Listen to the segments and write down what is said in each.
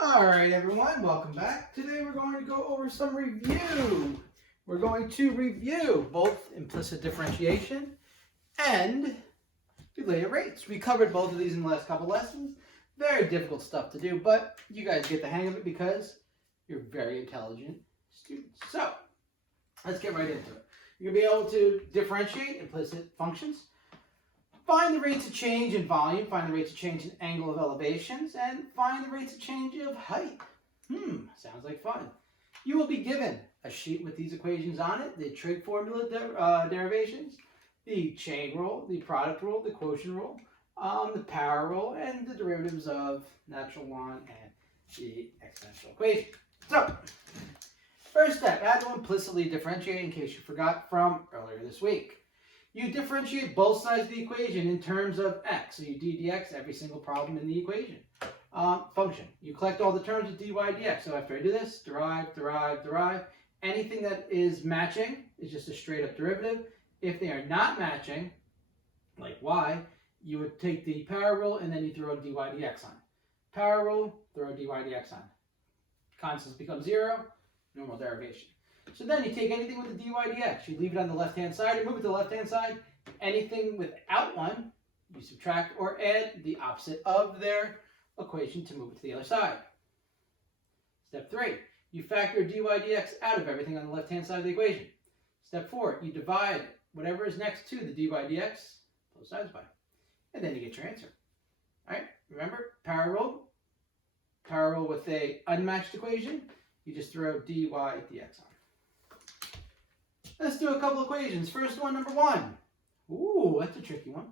All right, everyone, welcome back. Today we're going to go over some review. We're going to review both implicit differentiation and related rates. We covered both of these in the last couple lessons. Very difficult stuff to do, but you guys get the hang of it because you're very intelligent students. So let's get right into it. You're going to be able to differentiate implicit functions, find the rates of change in volume, find the rates of change in angle of elevations, and find the rates of change of height. Sounds like fun. You will be given a sheet with these equations on it, the trig formula derivations, the chain rule, the product rule, the quotient rule, the power rule, and the derivatives of natural one and the exponential equation. So, first step, add to implicitly differentiate in case you forgot from earlier this week. You differentiate both sides of the equation in terms of x. So you d dx every single problem in the equation. Function. You collect all the terms of dy dx. So after I do this, derive, derive, derive. Anything that is matching is just a straight up derivative. If they are not matching, like y, you would take the power rule and then you throw dy dx on. Power rule, throw dy dx on. Constants become 0, normal derivation. So then you take anything with the dy dx, you leave it on the left-hand side or move it to the left-hand side. Anything without one, you subtract or add the opposite of their equation to move it to the other side. Step 3, you factor dy dx out of everything on the left-hand side of the equation. Step 4, you divide whatever is next to the dy dx, both sides by, and then you get your answer. All right, remember, power rule with a unmatched equation, you just throw dy dx on. Let's do a couple equations. First one, number 1. Ooh, that's a tricky one.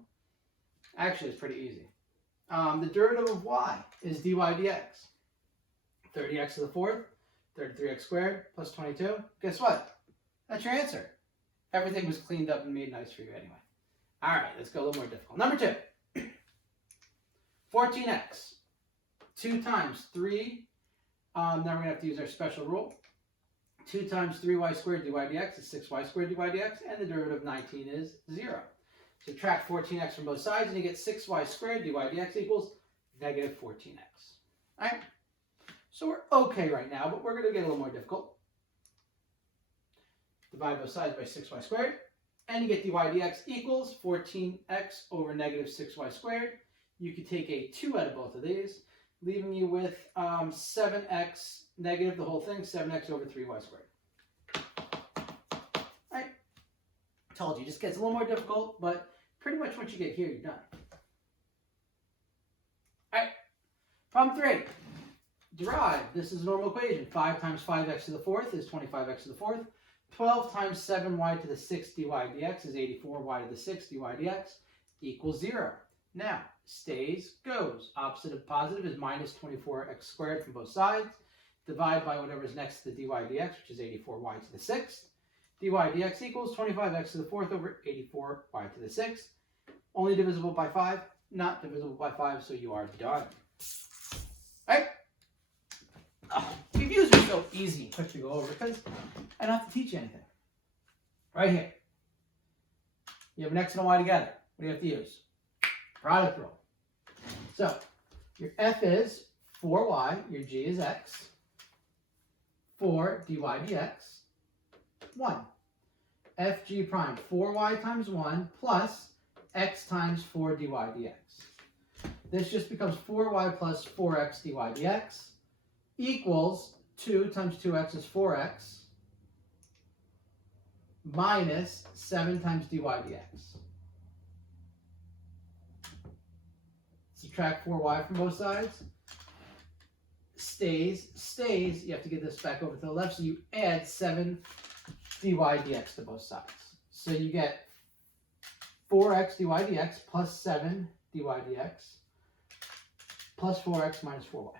Actually, it's pretty easy. The derivative of y is dy dx. 30x to the 4th, 33x squared, plus 22. Guess what? That's your answer. Everything was cleaned up and made nice for you anyway. All right, let's go a little more difficult. Number 2. 14x. 2 times 3. Now we're going to have to use our special rule. 2 times 3y squared dy dx is 6y squared dy dx, and the derivative of 19 is 0. Subtract 14x from both sides, and you get 6y squared dy dx equals negative 14x. All right? So we're okay right now, but we're going to get a little more difficult. Divide both sides by 6y squared, and you get dy dx equals 14x over negative 6y squared. You could take a 2 out of both of these, leaving you with 7x negative the whole thing, 7x over 3y squared. All right, told you, it just gets a little more difficult, but pretty much once you get here, you're done. All right, problem 3. Derive, this is a normal equation. 5 times 5x to the 4th is 25x to the 4th. 12 times 7y to the 6th dy dx is 84y to the 6th dy dx equals 0. Now, stays, goes. Opposite of positive is minus 24x squared from both sides. Divide by whatever is next to the dy dx, which is 84y to the 6th. dy dx equals 25x to the 4th over 84y to the 6th. Only divisible by 5, not divisible by 5, so you are done. All right? Oh, reviews are so easy and quick to go over because I don't have to teach you anything. Right here. You have an x and a y together. What do you have to use? Product rule. So, your f is 4y, your g is x, 4 dy dx, 1. fg prime, 4y times 1 plus x times 4 dy dx. This just becomes 4y plus 4x dy dx equals 2 times 2x is 4x minus 7 times dy dx. Subtract 4y from both sides. Stays, you have to get this back over to the left, so you add 7 dy dx to both sides. So you get 4x dy dx plus 7 dy dx plus 4x minus 4y.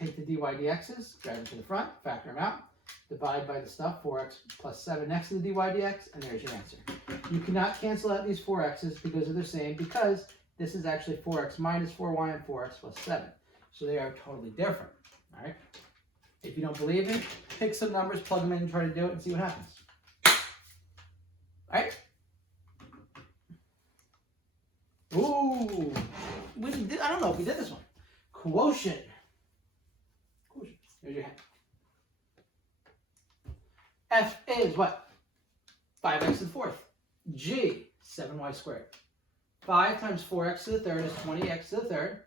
Take the dy dx's, drag them to the front, factor them out, divide by the stuff, 4x plus 7 next to the dy dx, and there's your answer. You cannot cancel out these 4x's because they're the same, because this is actually 4x minus 4y and 4x plus 7. So they are totally different. All right? If you don't believe me, pick some numbers, plug them in, and try to do it and see what happens. All right? Ooh. I don't know if we did this one. Quotient. There's your half. F is what? 5x to the fourth. G, 7y squared. 5 times 4x to the third is 20x to the third.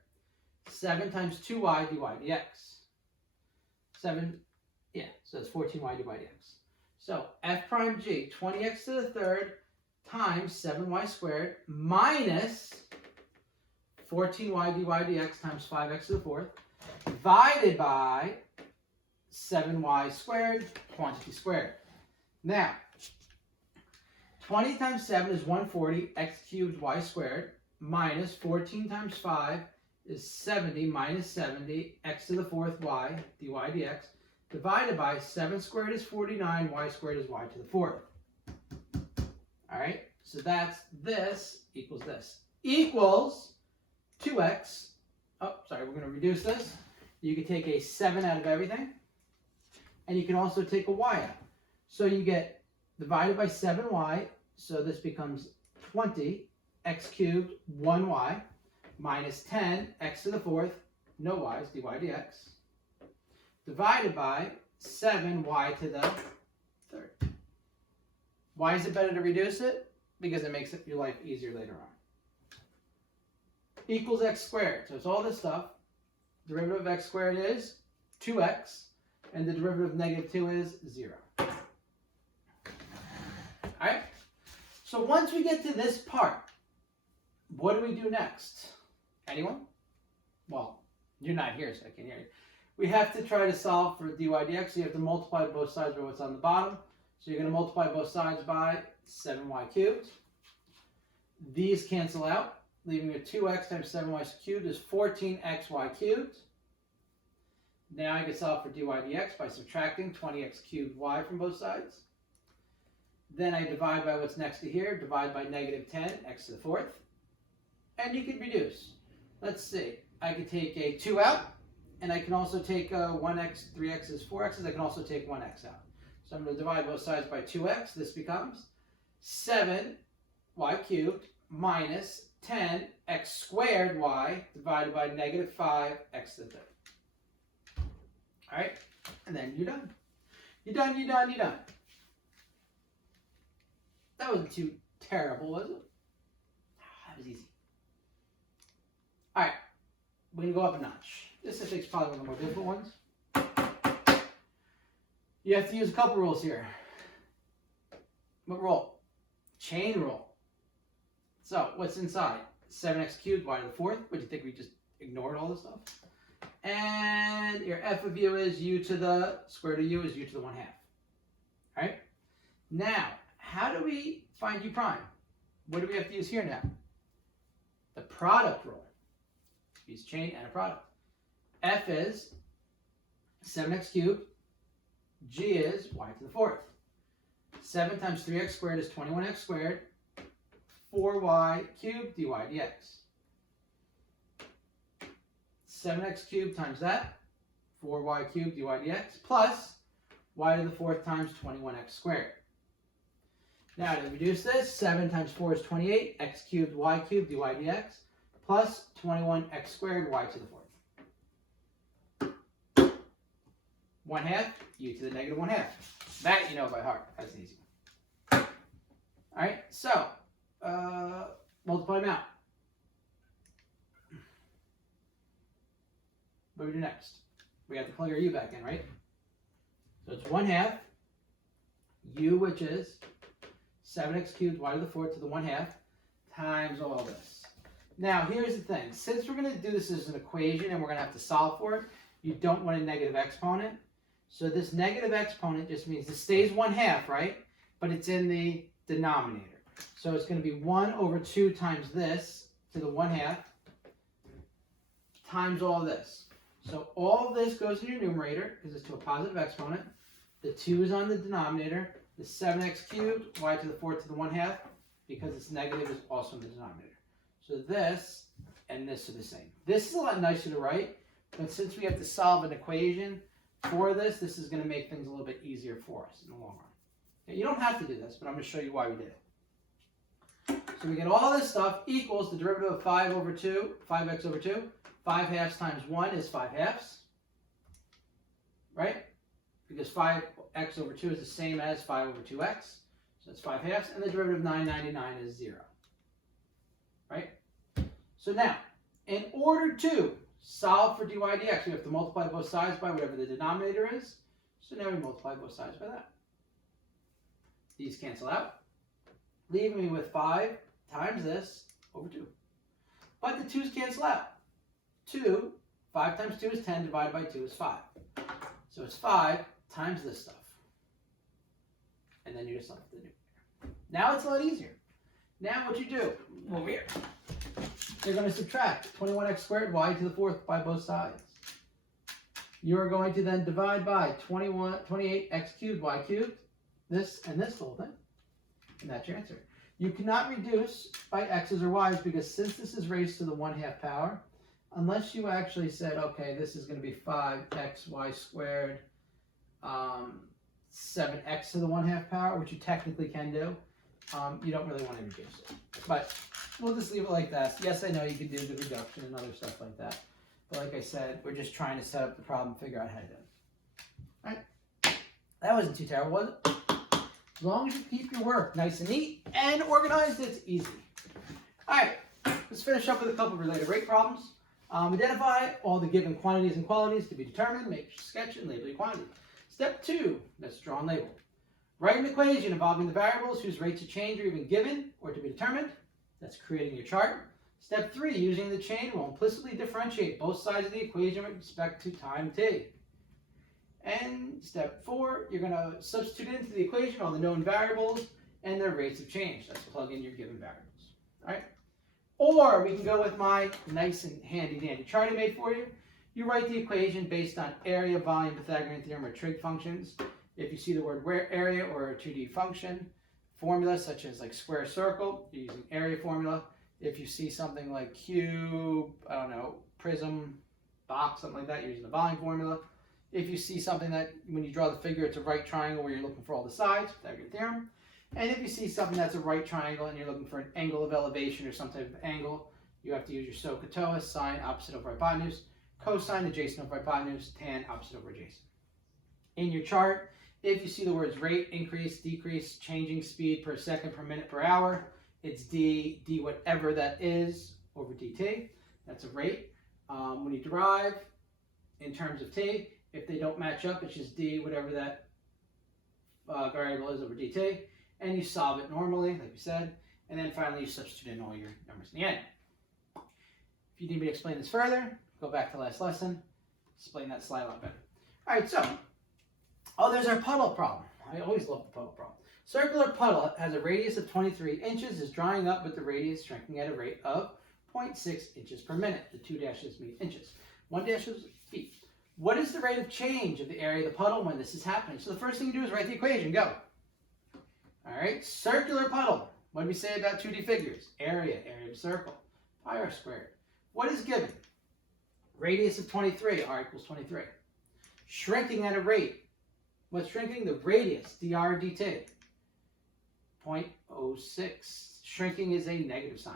7 times 2y dy dx. 7, yeah, so it's 14y dy dx. So f prime g, 20x to the third times 7y squared minus 14y dy dx times 5x to the fourth divided by 7y squared, quantity squared. Now, 20 times 7 is 140, x cubed y squared, minus 14 times 5 is 70 minus 70, x to the fourth y, dy dx, divided by 7 squared is 49, y squared is y to the fourth. All right, so that's this equals this. Equals 2x, oh, sorry, we're going to reduce this. You can take a 7 out of everything, and you can also take a y out. So you get divided by 7y, so this becomes 20, x cubed, 1y, minus 10, x to the fourth, no y's, dy dx, divided by 7y to the third. Why is it better to reduce it? Because it makes your life easier later on. Equals x squared. So it's all this stuff. Derivative of x squared is 2x, and the derivative of negative 2 is 0. All right? So once we get to this part, what do we do next? Anyone? Well, you're not here, so I can't hear you. We have to try to solve for dy dx. So you have to multiply both sides by what's on the bottom. So you're going to multiply both sides by 7y cubed. These cancel out, leaving you 2x times 7y cubed is 14xy cubed. Now I can solve for dy dx by subtracting 20x cubed y from both sides. Then I divide by what's next to here, divide by negative 10, x to the fourth. And you can reduce. Let's see, I can take a 2 out, and I can also take 1x, 3x's, 4x's. I can also take 1x out. So I'm going to divide both sides by 2x. This becomes 7y cubed minus 10x squared y divided by negative 5x to the third. All right, and then you're done. You're done, you're done, you're done. That wasn't too terrible, was it? That was easy. All right, we're going to go up a notch. This I think is probably one of the more difficult ones. You have to use a couple rules here. What rule? Chain rule. So what's inside? 7x cubed y to the fourth. What do you think? We just ignored all this stuff? And your f of u is u to the square root of u is u to the 1/2. All right? Now, how do we find u prime? What do we have to use here now? The product rule. Use chain and a product. F is 7x cubed. G is y to the fourth. 7 times 3x squared is 21x squared. 4y cubed dy dx. 7x cubed times that. 4y cubed dy dx plus y to the fourth times 21x squared. Now to reduce this, 7 times 4 is 28, x cubed y cubed dy dx plus 21x squared y to the fourth. 1/2, u to the negative 1/2. That you know by heart. That's an easy one. All right, so multiply them out. What do we do next? We have to plug our u back in, right? So it's 1/2 u, which is 7x cubed y to the fourth to the 1/2 times all this. Now here's the thing. Since we're going to do this as an equation and we're going to have to solve for it, you don't want a negative exponent. So this negative exponent just means it stays 1/2, right? But it's in the denominator. So it's going to be 1 over 2 times this to the 1/2 times all this. So all this goes in your numerator because it's to a positive exponent. The 2 is on the denominator. The 7x cubed y to the fourth to the 1/2 because it's negative is also in the denominator. So this and this are the same. This is a lot nicer to write, but since we have to solve an equation for this, this is going to make things a little bit easier for us in the long run. Okay, you don't have to do this, but I'm going to show you why we did it. So we get all this stuff equals the derivative of 5 over 2, 5x over 2. 5/2 times 1 is 5/2. right? Because 5x over 2 is the same as 5 over 2x. So that's 5/2, and the derivative of 999 is 0, right? So now, in order to solve for dy dx, we have to multiply both sides by whatever the denominator is. So now we multiply both sides by that. These cancel out, leaving me with 5 times this over 2. But the 2's cancel out. 5 times 2 is 10, divided by 2 is 5. So it's 5 times this stuff. And then you just lump the numerator. Now it's a lot easier. Now what you do, over here, you're going to subtract 21x squared y to the 4th by both sides. You are going to then divide by 28x cubed y cubed, this and this whole thing, and that's your answer. You cannot reduce by x's or y's because since this is raised to the 1/2 power, unless you actually said, okay, this is going to be 5xy squared 7x to the 1/2 power, which you technically can do, you don't really want to reduce it. But we'll just leave it like that. Yes, I know you can do the reduction and other stuff like that. But like I said, we're just trying to set up the problem and figure out how to do it. All right. That wasn't too terrible, was it? As long as you keep your work nice and neat and organized, it's easy. All right. Let's finish up with a couple of related rate problems. Identify all the given quantities and qualities to be determined. Make your sketch and label your quantity. Step 2, let's draw and label. Write an equation involving the variables whose rates of change are even given or to be determined. That's creating your chart. Step 3, using the chain rule, implicitly differentiate both sides of the equation with respect to time t. And step 4, you're going to substitute into the equation all the known variables and their rates of change. Let's plug in your given variables. All right? Or we can go with my nice and handy dandy chart I made for you. You write the equation based on area, volume, Pythagorean theorem, or trig functions. If you see the word area or a 2D function, formulas such as like square, circle, you're using area formula. If you see something like cube, I don't know, prism, box, something like that, you're using the volume formula. If you see something that when you draw the figure, it's a right triangle where you're looking for all the sides, Pythagorean theorem. And if you see something that's a right triangle and you're looking for an angle of elevation or some type of angle, you have to use your SOHCAHTOA, sine opposite over hypotenuse, cosine adjacent over hypotenuse, tan opposite over adjacent. In your chart, if you see the words rate, increase, decrease, changing speed per second, per minute, per hour, it's d whatever that is over dt. That's a rate. When you derive in terms of t, if they don't match up, it's just d whatever that variable is over dt. And you solve it normally, like we said. And then finally, you substitute in all your numbers in the end. If you need me to explain this further, go back to last lesson. Explain that slide a lot better. All right, so, there's our puddle problem. I always love the puddle problem. Circular puddle has a radius of 23 inches, is drying up with the radius shrinking at a rate of 0.6 inches per minute. The 2 dashes mean inches. 1 dash is feet. What is the rate of change of the area of the puddle when this is happening? So the first thing you do is write the equation. Go. All right, circular puddle. What do we say about 2D figures? Area of a circle, pi r squared. What is given? Radius of 23, r equals 23. Shrinking at a rate. What's shrinking? The radius, dr dt. 0.06. Shrinking is a negative sign.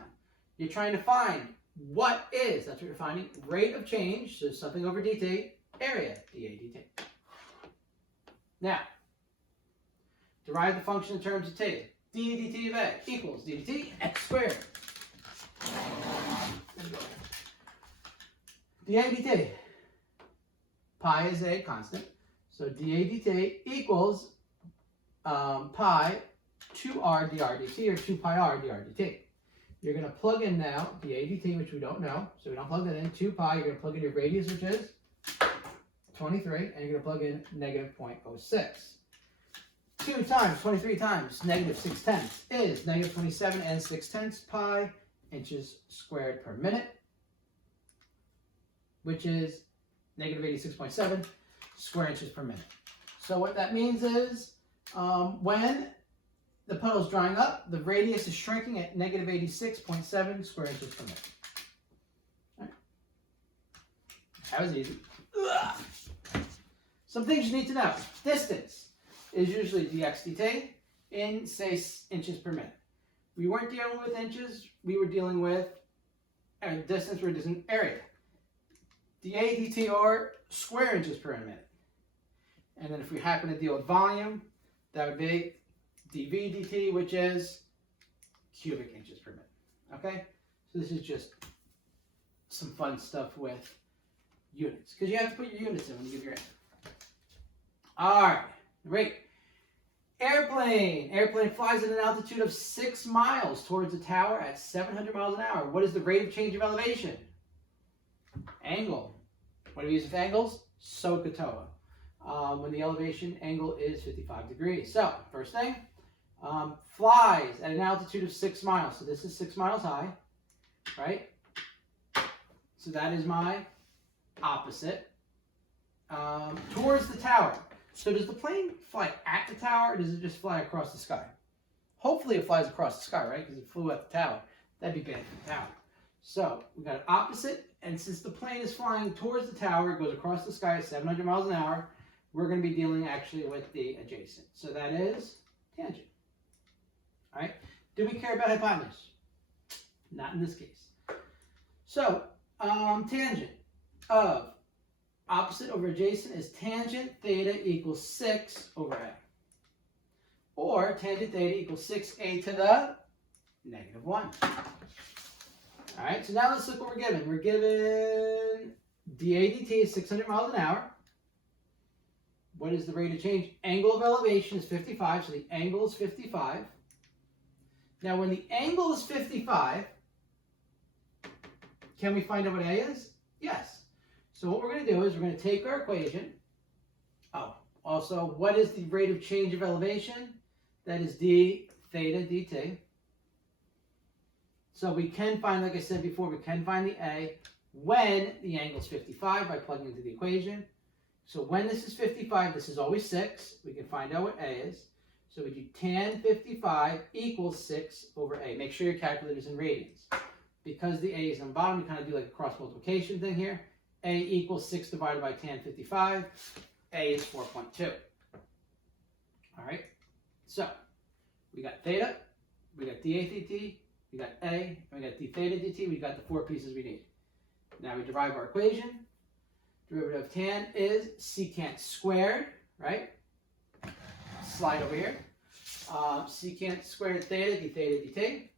You're trying to find what is, that's what you're finding, rate of change, so something over dt, area, dA dt. Now, derive the function in terms of t. d dt of a equals d dt x squared. dA dt. Pi is a constant, so dA dt equals pi 2r dr dt, or 2 pi r dr dt. You're going to plug in now dA dt, which we don't know, so we don't plug that in. 2 pi, you're going to plug in your radius, which is 23, and you're going to plug in negative 0.06. 2 times 23 times negative 6/10 is negative 27 and 6/10 pi inches squared per minute, which is negative 86.7 square inches per minute. So what that means is when the puddle is drying up, the radius is shrinking at negative 86.7 square inches per minute. All right. That was easy. Ugh. Some things you need to know. Distance is usually dx dt in, say, inches per minute. We weren't dealing with inches. We were dealing with distance, we're using area. dA dt or square inches per minute. And then if we happen to deal with volume, that would be dV dt, which is cubic inches per minute. Okay? So this is just some fun stuff with units, because you have to put your units in when you give your answer. All right, great. Airplane. Airplane flies at an altitude of 6 miles towards a tower at 700 miles an hour. What is the rate of change of elevation? Angle. What do we use with angles? SOHCAHTOA. When the elevation angle is 55 degrees. So, first thing, flies at an altitude of 6 miles. So this is 6 miles high, right? So that is my opposite. Towards the tower. So does the plane fly at the tower, or does it just fly across the sky? Hopefully it flies across the sky, right? Because it flew at the tower. That'd be bad for the tower. So we got an opposite, and since the plane is flying towards the tower, it goes across the sky at 700 miles an hour, we're going to be dealing actually with the adjacent. So that is tangent. All right? Do we care about hypotenuse? Not in this case. So tangent of opposite over adjacent is tangent theta equals 6 over a. Or tangent theta equals 6a to the negative 1. All right, so now let's look what we're given. We're given dA dt is 600 miles an hour. What is the rate of change? Angle of elevation is 55, so the angle is 55. Now, when the angle is 55, can we find out what A is? Yes. So what we're going to do is we're going to take our equation. Oh, also, what is the rate of change of elevation? That is d theta dt. So we can find, like I said before, we can find the A when the angle is 55 by plugging into the equation. So when this is 55, this is always 6. We can find out what A is. So we do tan 55 equals 6 over A. Make sure your calculator is in radians. Because the A is on the bottom, we kind of do like a cross multiplication thing here. A equals 6 divided by tan 55. A is 4.2. All right. So we got theta, we got dA dt, we got A, and we got d theta dt. We got the 4 pieces we need. Now we derive our equation. Derivative of tan is secant squared, right? Slide over here. Secant squared theta, d theta dt.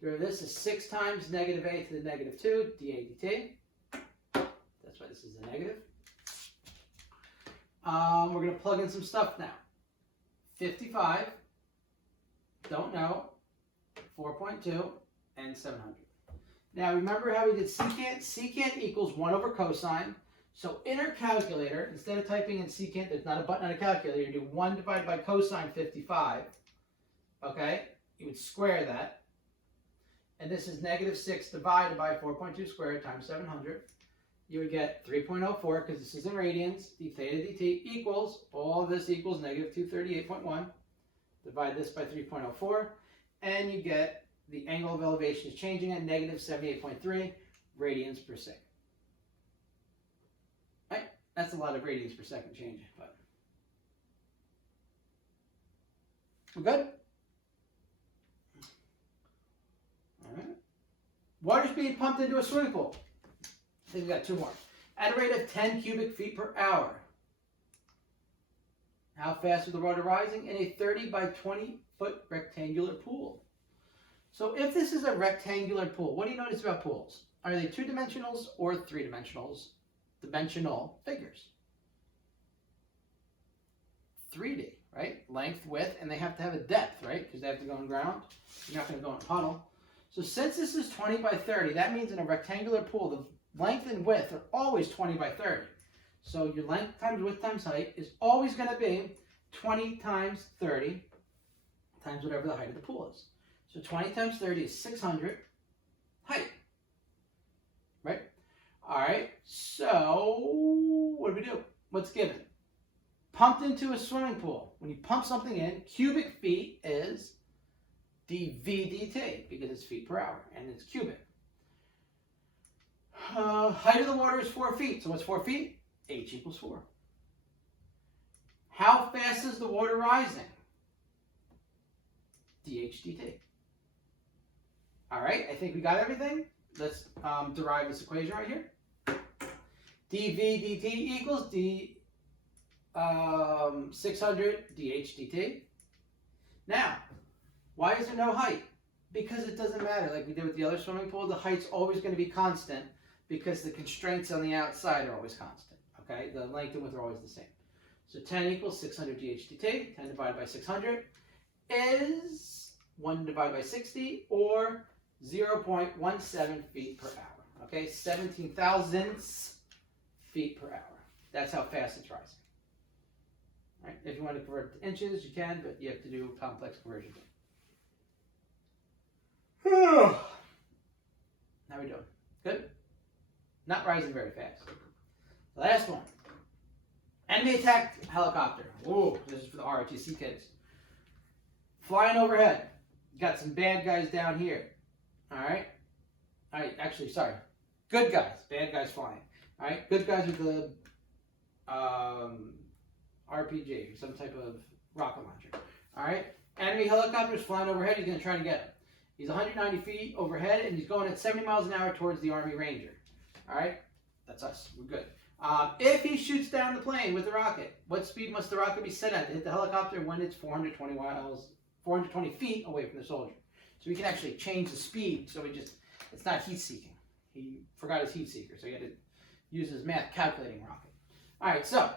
Derivative of this is 6 times negative a to the negative 2, dA dt. That's why this is a negative. We're going to plug in some stuff now. 55, don't know, 4.2, and 700. Now remember how we did secant? Secant equals 1 over cosine. So in our calculator, instead of typing in secant, there's not a button on a calculator, you do 1 divided by cosine 55. Okay? You would square that. And this is negative 6 divided by 4.2 squared times 700. You would get 3.04, because this is in radians, d theta dt equals, all of this equals negative 238.1. Divide this by 3.04, and you get the angle of elevation is changing at negative 78.3 radians per second. Right? That's a lot of radians per second changing, but we're good? All right. Water's being pumped into a swimming pool. I think we got 2 more. At a rate of 10 cubic feet per hour. How fast is the water rising in a 30 by 20 foot rectangular pool? So if this is a rectangular pool, what do you notice about pools? Are they 2-dimensionals or 3-dimensionals? Dimensional figures. 3D, right? Length, width, and they have to have a depth, right? Because they have to go in ground. You're not going to go in a puddle. So since this is 20 by 30, that means in a rectangular pool, the length and width are always 20 by 30. So your length times width times height is always going to be 20 times 30 times whatever the height of the pool is. So 20 times 30 is 600 height. Right? All right. So what do we do? What's given? Pumped into a swimming pool. When you pump something in, cubic feet is dV dt, because it's feet per hour, and it's cubic. Height of the water is 4 feet. So what's 4 feet? H equals 4. How fast is the water rising? dH dt. All right, I think we got everything. Let's derive this equation right here. dV dt equals d 600 dHdt. Now, why is there no height? Because it doesn't matter. Like we did with the other swimming pool, the height's always going to be constant because the constraints on the outside are always constant. Okay, the length and width are always the same. So 10 equals 600 dHdt. 10 divided by 600 is 1 divided by 60, or 0.17 feet per hour. Okay, 17 thousandths feet per hour. That's how fast it's rising. All right, if you want to convert it to inches, you can, but you have to do complex conversion. How we doing? Good? Not rising very fast. The last one. Enemy attack helicopter. Ooh, this is for the ROTC kids. Flying overhead. Got some bad guys down here. Alright? Actually, sorry. Good guys. Bad guys flying. Alright? Good guys with the RPG, some type of rocket launcher. Alright? Enemy helicopters flying overhead. He's going to try to get him. He's 190 feet overhead, and he's going at 70 miles an hour towards the Army Ranger. Alright? That's us. We're good. If he shoots down the plane with the rocket, what speed must the rocket be set at to hit the helicopter when it's 420 feet away from the soldier? So we can actually change the speed, so it's not heat-seeking. He forgot his heat seeker, so he had to use his math calculating rocket. Alright, so,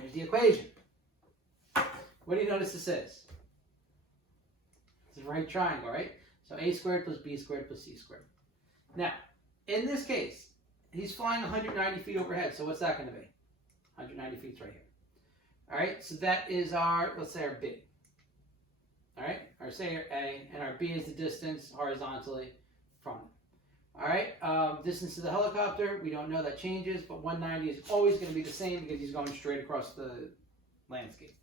here's the equation. What do you notice this is? It's a right triangle, right? So a squared plus b squared plus c squared. Now, in this case, he's flying 190 feet overhead, so what's that going to be? 190 feet's right here. Alright, so that is our, let's say our B. Alright, or say our A, and our B is the distance horizontally from it. Alright, distance to the helicopter, we don't know, that changes, but 190 is always going to be the same because he's going straight across the landscape.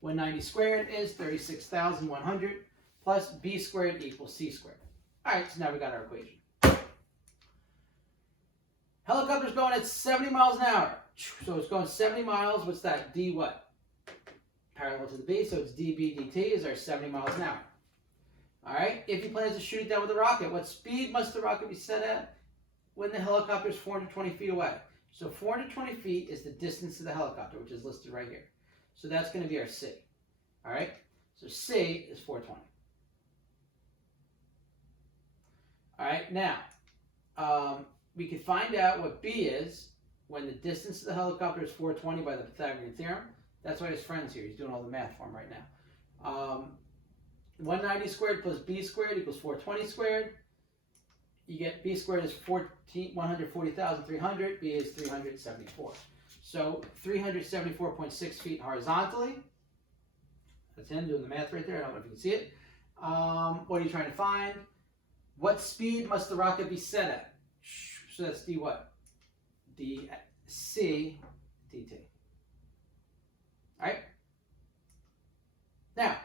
190 squared is 36,100 plus B squared equals C squared. Alright, so now we got our equation. Helicopter's going at 70 miles an hour. So it's going 70 miles. What's that? D what? Parallel to the B. So it's dB dt is our 70 miles an hour. All right. If he plans to shoot it down with a rocket, what speed must the rocket be set at when the helicopter is 420 feet away? So 420 feet is the distance to the helicopter, which is listed right here. So that's going to be our C. All right. So C is 420. All right. Now, we can find out what B is when the distance to the helicopter is 420 by the Pythagorean theorem. That's why his friend's here. He's doing all the math for him right now. 190 squared plus B squared equals 420 squared. You get B squared is 140,300. B is 374. So 374.6 feet horizontally. That's him doing the math right there. I don't know if you can see it. What are you trying to find? What speed must the rocket be set at? So that's d what? dc dt. All right? Now,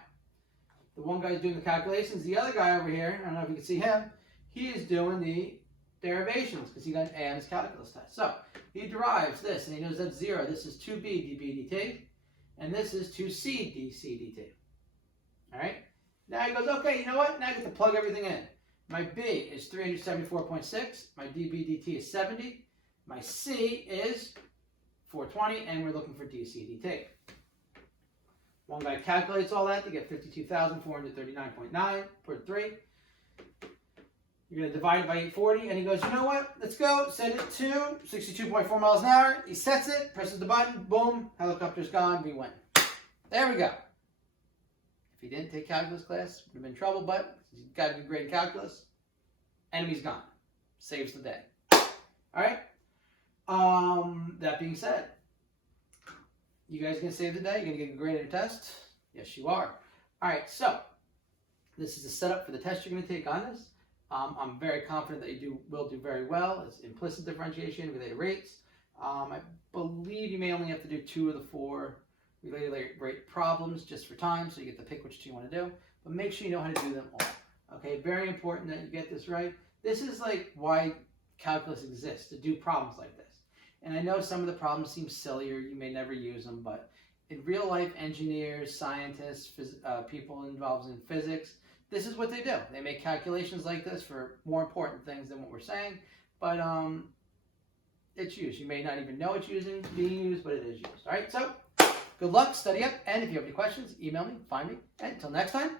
the one guy's doing the calculations. The other guy over here, I don't know if you can see him, he is doing the derivations because he got an A on his calculus test. So, he derives this, and he knows that's 0. This is 2b dB dt, and this is 2c dc dt. All right? Now he goes, okay, you know what? Now I get to plug everything in. My B is 374.6. My dB dt is 70. My C is 420, and we're looking for dC dt. One guy calculates all that to get 52,439.9 per 3. You're going to divide it by 840, and he goes, you know what? Let's go. Set it to 62.4 miles an hour. He sets it, presses the button, boom, helicopter's gone, we win. There we go. If he didn't take calculus class, would have been in trouble, but he's got a good grade in calculus. Enemy's gone. Saves the day. Alright? That being said, you guys gonna save the day? You're gonna get a grade at your test? Yes, you are. Alright, so this is the setup for the test you're gonna take on this. I'm very confident that you will do very well. It's implicit differentiation, related rates. I believe you may only have to do 2 of the 4 related rate problems just for time, so you get to pick which 2 you want to do. But make sure you know how to do them all. Okay, very important that you get this right. This is like why calculus exists, to do problems like this. And I know some of the problems seem silly or you may never use them, but in real life, engineers, scientists, people involved in physics, this is what they do. They make calculations like this for more important things than what we're saying, but it's used. You may not even know it's being used, but it is used. All right, so Good luck, study up, and if you have any questions, email me, find me. And until next time,